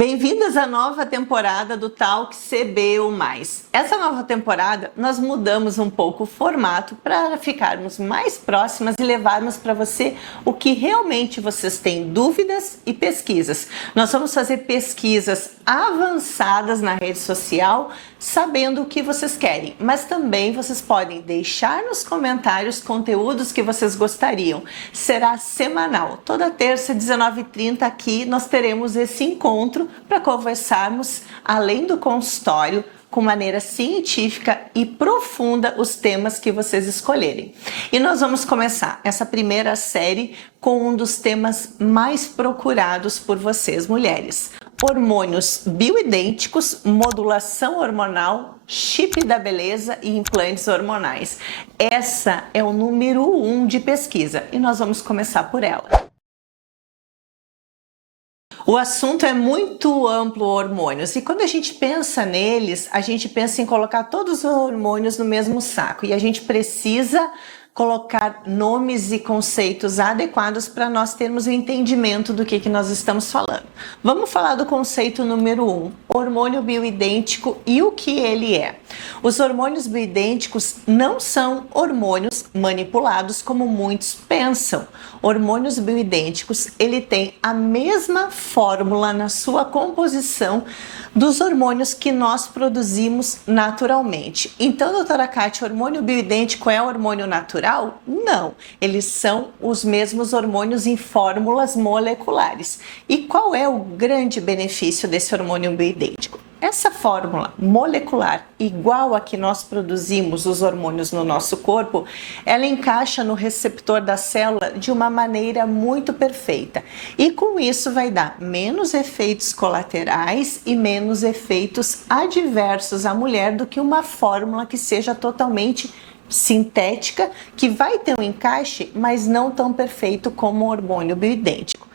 Bem-vindas à nova temporada do Talk CBU+. Essa nova temporada nós mudamos um pouco o formato para ficarmos mais próximas e levarmos para você o que realmente vocês têm dúvidas e pesquisas. Nós vamos fazer pesquisas avançadas na rede social, sabendo o que vocês querem, mas também vocês podem deixar nos comentários conteúdos que vocês gostariam. Será semanal, toda terça, 19h30 aqui nós teremos esse encontro para conversarmos além do consultório, com maneira científica e profunda os temas que vocês escolherem. E nós vamos começar essa primeira série com um dos temas mais procurados por vocês, mulheres: hormônios bioidênticos, modulação hormonal, chip da beleza e implantes hormonais. Essa é o número 1 de pesquisa e nós vamos começar por ela. O assunto é muito amplo, hormônios, e quando a gente pensa neles, a gente pensa em colocar todos os hormônios no mesmo saco, e a gente precisa colocar nomes e conceitos adequados para nós termos o entendimento do que nós estamos falando. Vamos falar do conceito número 1, hormônio bioidêntico e o que ele é. Os hormônios bioidênticos não são hormônios manipulados como muitos pensam. Hormônios bioidênticos, ele tem a mesma fórmula na sua composição dos hormônios que nós produzimos naturalmente. Então, doutora Kátia, hormônio bioidêntico é hormônio natural? Não, eles são os mesmos hormônios em fórmulas moleculares. E qual é o grande benefício desse hormônio bioidêntico? Essa fórmula molecular, igual a que nós produzimos os hormônios no nosso corpo, ela encaixa no receptor da célula de uma maneira muito perfeita. E com isso vai dar menos efeitos colaterais e menos efeitos adversos à mulher do que uma fórmula que seja totalmente sintética, que vai ter um encaixe, mas não tão perfeito como o hormônio bioidêntico.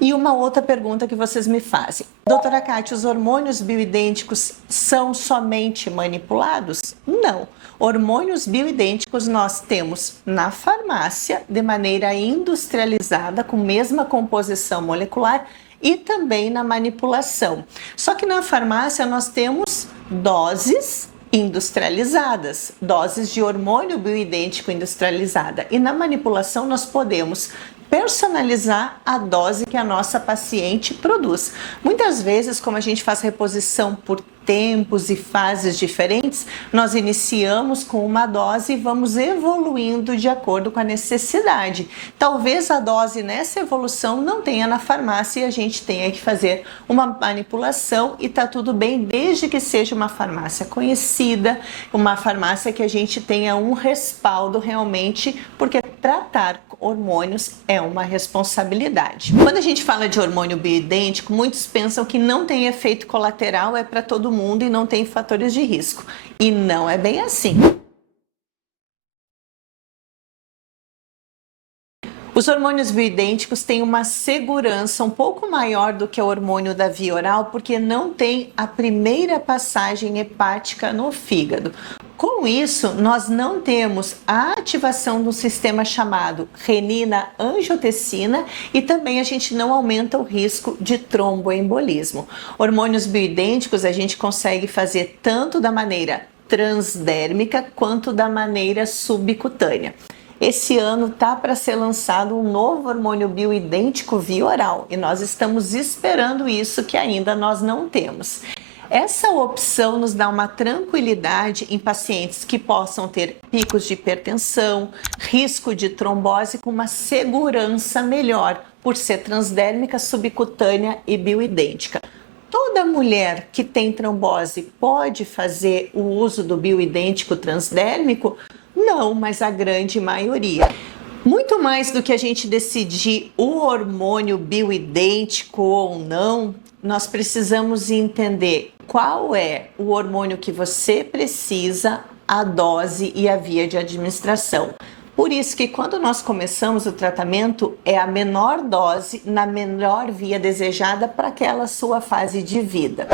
E uma outra pergunta que vocês me fazem: doutora Kátia, os hormônios bioidênticos são somente manipulados? Não. Hormônios bioidênticos nós temos na farmácia de maneira industrializada, com mesma composição molecular, e também na manipulação. Só que na farmácia nós temos doses industrializadas, doses de hormônio bioidêntico industrializada, e na manipulação nós podemos personalizar a dose que a nossa paciente produz. Muitas vezes, como a gente faz reposição por tempos e fases diferentes, nós iniciamos com uma dose e vamos evoluindo de acordo com a necessidade. Talvez a dose nessa evolução não tenha na farmácia e a gente tenha que fazer uma manipulação, e tá tudo bem, desde que seja uma farmácia conhecida, uma farmácia que a gente tenha um respaldo realmente, porque tratar hormônios é uma responsabilidade. Quando a gente fala de hormônio bioidêntico, muitos pensam que não tem efeito colateral, é para todo mundo e não tem fatores de risco. E não é bem assim. Os hormônios bioidênticos têm uma segurança um pouco maior do que o hormônio da via oral, porque não tem a primeira passagem hepática no fígado. Com isso, nós não temos a ativação do sistema chamado renina-angiotensina, e também a gente não aumenta o risco de tromboembolismo. Hormônios bioidênticos a gente consegue fazer tanto da maneira transdérmica quanto da maneira subcutânea. Esse ano tá para ser lançado um novo hormônio bioidêntico via oral, e nós estamos esperando isso, que ainda nós não temos. Essa opção nos dá uma tranquilidade em pacientes que possam ter picos de hipertensão, risco de trombose, com uma segurança melhor, por ser transdérmica, subcutânea e bioidêntica. Toda mulher que tem trombose pode fazer o uso do bioidêntico transdérmico? Não, mas a grande maioria. Muito mais do que a gente decidir o hormônio bioidêntico ou não, nós precisamos entender qual é o hormônio que você precisa, a dose e a via de administração. Por isso que quando nós começamos o tratamento, é a menor dose na menor via desejada para aquela sua fase de vida.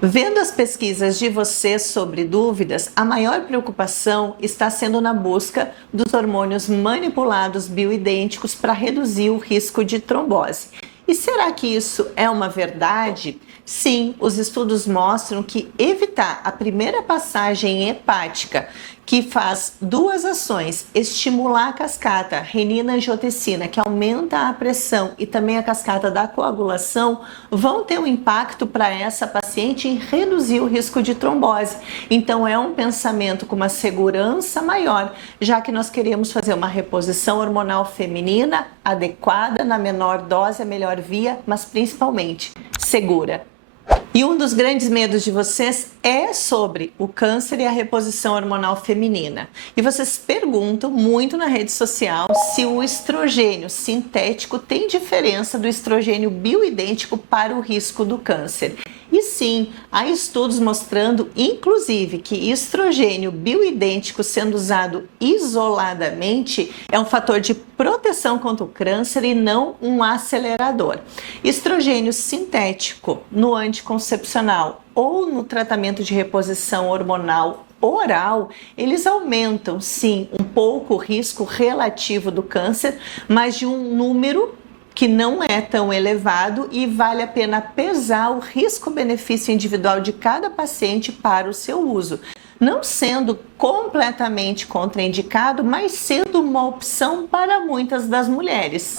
Vendo as pesquisas de vocês sobre dúvidas, a maior preocupação está sendo na busca dos hormônios manipulados bioidênticos para reduzir o risco de trombose. E será que isso é uma verdade? Sim, os estudos mostram que evitar a primeira passagem hepática, que faz duas ações, estimular a cascata renina-angiotensina, que aumenta a pressão, e também a cascata da coagulação, vão ter um impacto para essa paciente em reduzir o risco de trombose. Então é um pensamento com uma segurança maior, já que nós queremos fazer uma reposição hormonal feminina adequada, na menor dose, a melhor via, mas principalmente segura. E um dos grandes medos de vocês é sobre o câncer e a reposição hormonal feminina. E vocês perguntam muito na rede social se o estrogênio sintético tem diferença do estrogênio bioidêntico para o risco do câncer. E sim, há estudos mostrando, inclusive, que estrogênio bioidêntico sendo usado isoladamente é um fator de proteção contra o câncer e não um acelerador. Estrogênio sintético no anticoncepcional ou no tratamento de reposição hormonal oral, eles aumentam sim um pouco o risco relativo do câncer, mas de um número que não é tão elevado, e vale a pena pesar o risco-benefício individual de cada paciente para o seu uso, não sendo completamente contraindicado, mas sendo uma opção para muitas das mulheres.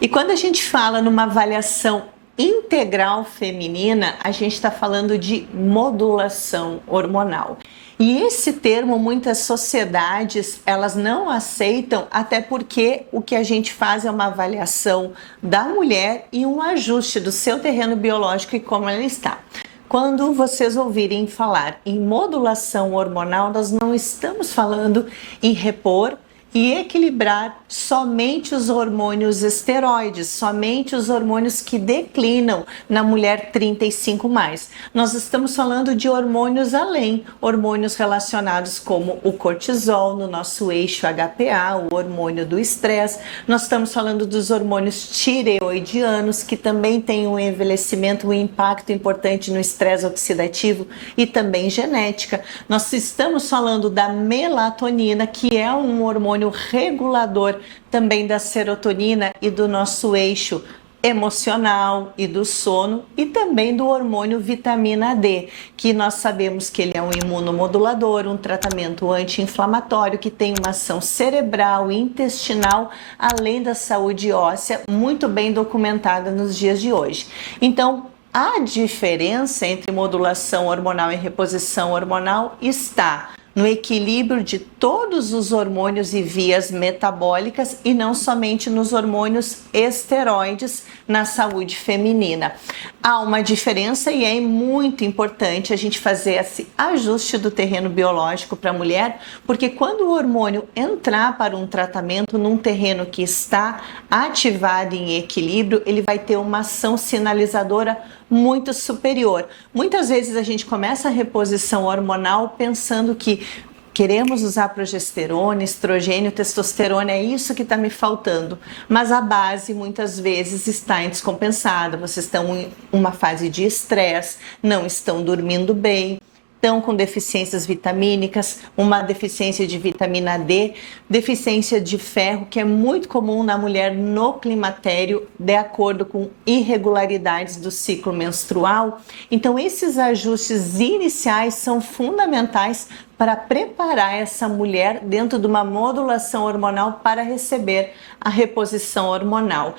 E quando a gente fala numa avaliação integral feminina, a gente está falando de modulação hormonal. E esse termo muitas sociedades elas não aceitam, até porque o que a gente faz é uma avaliação da mulher e um ajuste do seu terreno biológico e como ela está. Quando vocês ouvirem falar em modulação hormonal, nós não estamos falando em repor e equilibrar somente os hormônios esteroides, somente os hormônios que declinam na mulher 35+. Nós estamos falando de hormônios além, hormônios relacionados como o cortisol no nosso eixo HPA, o hormônio do estresse. Nós estamos falando dos hormônios tireoidianos, que também têm um envelhecimento, um impacto importante no estresse oxidativo e também genética. Nós estamos falando da melatonina, que é um hormônio regulador também da serotonina e do nosso eixo emocional e do sono, e também do hormônio vitamina D, que nós sabemos que ele é um imunomodulador, um tratamento anti-inflamatório que tem uma ação cerebral e intestinal, além da saúde óssea, muito bem documentada nos dias de hoje. Então, a diferença entre modulação hormonal e reposição hormonal está no equilíbrio de todos os hormônios e vias metabólicas e não somente nos hormônios esteroides na saúde feminina. Há uma diferença e é muito importante a gente fazer esse ajuste do terreno biológico para a mulher, porque quando o hormônio entrar para um tratamento num terreno que está ativado em equilíbrio, ele vai ter uma ação sinalizadora muito superior. Muitas vezes a gente começa a reposição hormonal pensando que queremos usar progesterona, estrogênio, testosterona, é isso que está me faltando. Mas a base muitas vezes está descompensada, vocês estão em uma fase de estresse, não estão dormindo bem, estão com deficiências vitamínicas, uma deficiência de vitamina D, deficiência de ferro, que é muito comum na mulher no climatério, de acordo com irregularidades do ciclo menstrual. Então, esses ajustes iniciais são fundamentais para preparar essa mulher dentro de uma modulação hormonal para receber a reposição hormonal.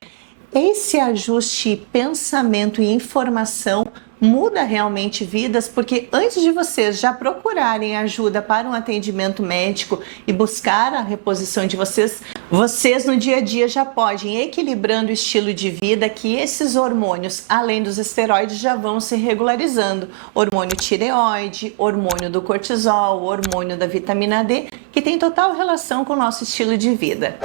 Esse ajuste, pensamento e informação muda realmente vidas, porque antes de vocês já procurarem ajuda para um atendimento médico e buscar a reposição de vocês, vocês no dia a dia já podem ir equilibrando o estilo de vida, que esses hormônios, além dos esteroides, já vão se regularizando. Hormônio tireoide, hormônio do cortisol, hormônio da vitamina D, que tem total relação com o nosso estilo de vida.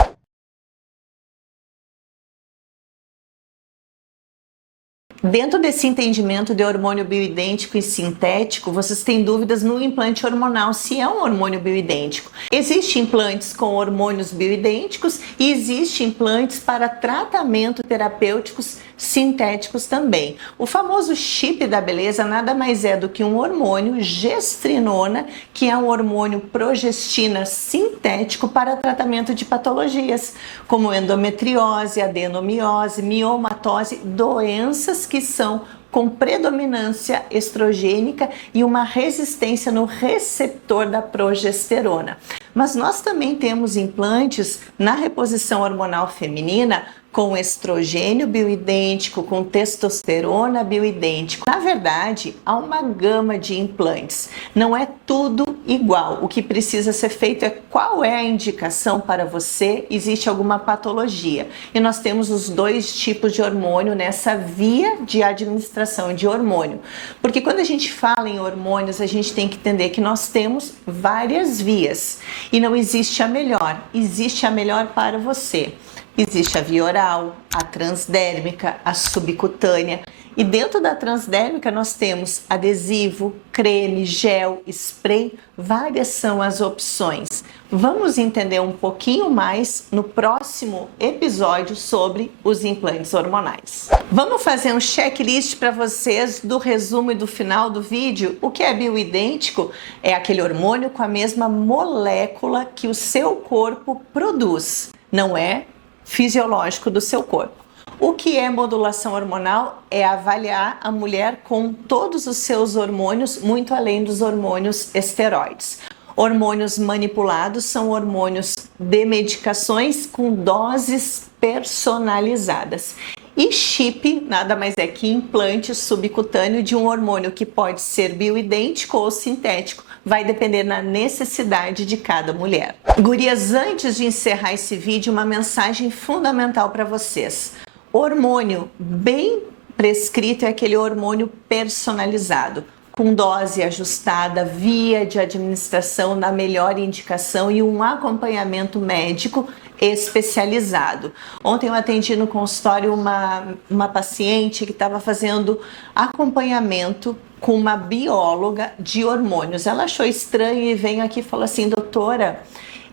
Dentro desse entendimento de hormônio bioidêntico e sintético, vocês têm dúvidas no implante hormonal, se é um hormônio bioidêntico. Existem implantes com hormônios bioidênticos e existem implantes para tratamento terapêuticos sintéticos também. O famoso chip da beleza nada mais é do que um hormônio gestrinona, que é um hormônio progestina sintético para tratamento de patologias, como endometriose, adenomiose, miomatose, doenças que são com predominância estrogênica e uma resistência no receptor da progesterona. Mas nós também temos implantes na reposição hormonal feminina com estrogênio bioidêntico, com testosterona bioidêntico. Na verdade, há uma gama de implantes. Não é tudo igual. O que precisa ser feito é qual é a indicação para você, existe alguma patologia. E nós temos os dois tipos de hormônio nessa via de administração de hormônio. Porque quando a gente fala em hormônios, a gente tem que entender que nós temos várias vias. E não existe a melhor, existe a melhor para você. Existe a via oral, a transdérmica, a subcutânea. E dentro da transdérmica nós temos adesivo, creme, gel, spray, várias são as opções. Vamos entender um pouquinho mais no próximo episódio sobre os implantes hormonais. Vamos fazer um checklist para vocês do resumo e do final do vídeo. O que é bioidêntico? É aquele hormônio com a mesma molécula que o seu corpo produz, não é fisiológico do seu corpo. O que é modulação hormonal? É avaliar a mulher com todos os seus hormônios, muito além dos hormônios esteroides. Hormônios manipulados são hormônios de medicações com doses personalizadas. E chip nada mais é que implante subcutâneo de um hormônio que pode ser bioidêntico ou sintético. Vai depender da necessidade de cada mulher. Gurias, antes de encerrar esse vídeo, uma mensagem fundamental para vocês. Hormônio bem prescrito é aquele hormônio personalizado, com dose ajustada, via de administração na melhor indicação e um acompanhamento médico especializado. Ontem eu atendi no consultório uma paciente que estava fazendo acompanhamento com uma bióloga de hormônios. Ela achou estranho e veio aqui e falou assim: doutora,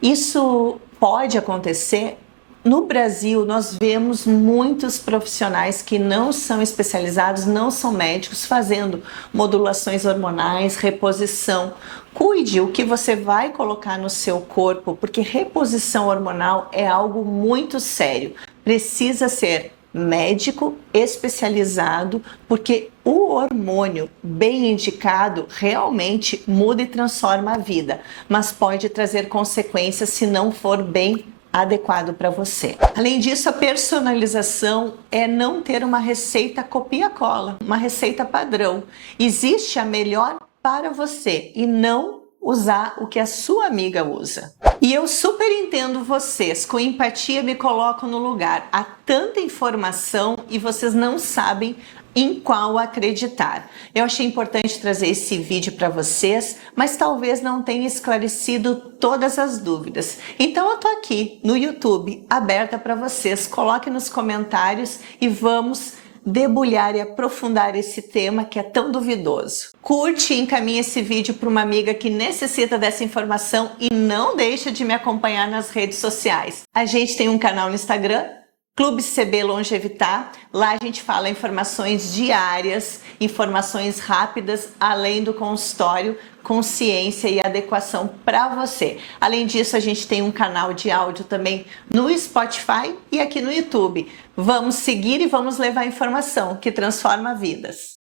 isso pode acontecer? No Brasil, nós vemos muitos profissionais que não são especializados, não são médicos, fazendo modulações hormonais, reposição. Cuide o que você vai colocar no seu corpo, porque reposição hormonal é algo muito sério. Precisa ser médico especializado, porque o hormônio bem indicado realmente muda e transforma a vida, mas pode trazer consequências se não for bem adequado para você. Além disso, a personalização é não ter uma receita copia-cola, uma receita padrão. Existe a melhor para você e não usar o que a sua amiga usa. E eu super entendo vocês, com empatia me coloco no lugar. Há tanta informação e vocês não sabem em qual acreditar. Eu achei importante trazer esse vídeo para vocês, mas talvez não tenha esclarecido todas as dúvidas. Então eu tô aqui no YouTube, aberta para vocês. Coloque nos comentários e vamos debulhar e aprofundar esse tema que é tão duvidoso. Curte e encaminhe esse vídeo para uma amiga que necessita dessa informação e não deixa de me acompanhar nas redes sociais. A gente tem um canal no Instagram, Clube CB Longevitar. Lá a gente fala informações diárias, informações rápidas, além do consultório, com ciência e adequação para você. Além disso, a gente tem um canal de áudio também no Spotify e aqui no YouTube. Vamos seguir e vamos levar informação que transforma vidas.